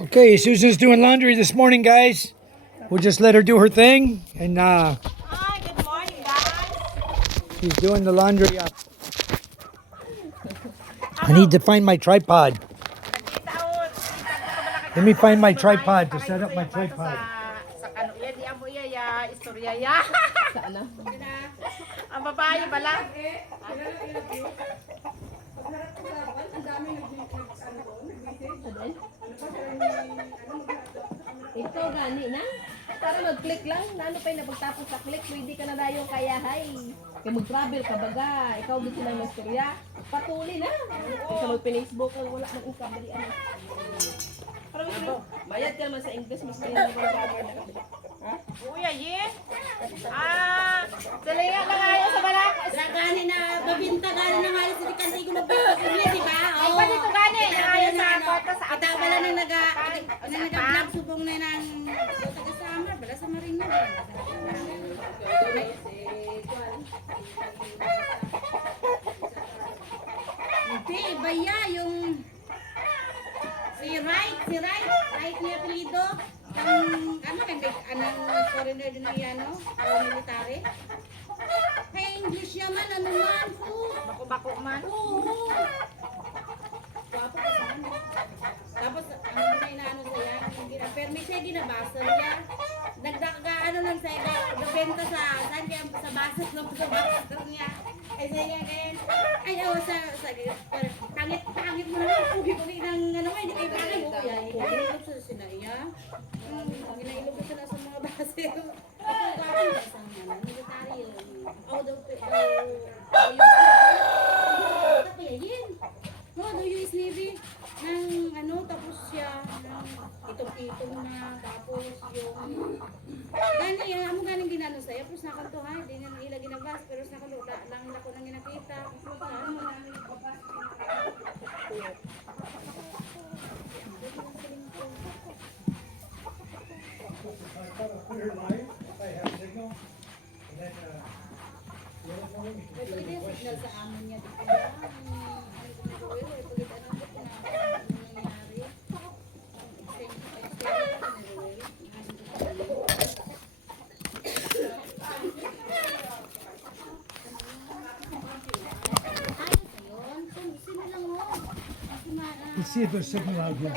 Okay, Susan's doing laundry this morning, guys. We'll just let her do her thing, and Hi, good morning, guys. she's doing the laundry up. I need to find my tripod. Let me find my tripod to set up my tripod. Sa ano iya, di amo iya ya, istorya ya. Saan na? Ang babae pala. Ikaw gani na? Para mag-click lang, nano pa na pagtapos sa click, pwede ka na dayo kaya hay. Kaya mag-travel ka baga, ikaw gusto lang ng storya. Patuloy na. Sa mag-Facebook, wala nang income, dali ano. Para bayad ka naman sa English, mas kaya na grammar na kabila. Ha? Uya, yin. Salaya lang ayo sa balak. Gani na babinta gani na nga sa kanti ko na bibili di ba? Ay, pwede to gani. Ayo sa kota sa Ata wala nang nag-vlog subong na nang taga summer, bala sa Marina. Hindi, iba ya yung si Right niya apelido. Ang ano kay anang foreigner din ng ano, military. Hey, English naman, ano man, bako-bako man. oo. Guwapo pa sa ano. Tapos, ang inaano sa yan, pero may siya ginabasa niya. Nagdaka, ano lang sa benta sa, saan kaya sa basa, sa basa niya. Ay, sa niya ngayon, ay, pangit mo naman, pugi-pugi ng, ano nga, hindi kayo pangit. Ginilog sa sila, iya. Ginailog ko sila sa mga base. Ang isang military yun. Tapayayin. No, do US Navy ng ano, tapos siya ng itong-itong na, tapos yung gani, amo ganing ginano sa'yo, tapos nakanto ha, hindi nang ila ginabas, pero sa nakanto, lang ako nang ginakita. Ito yung signal sa amin niya. Let's see if there's signal out here.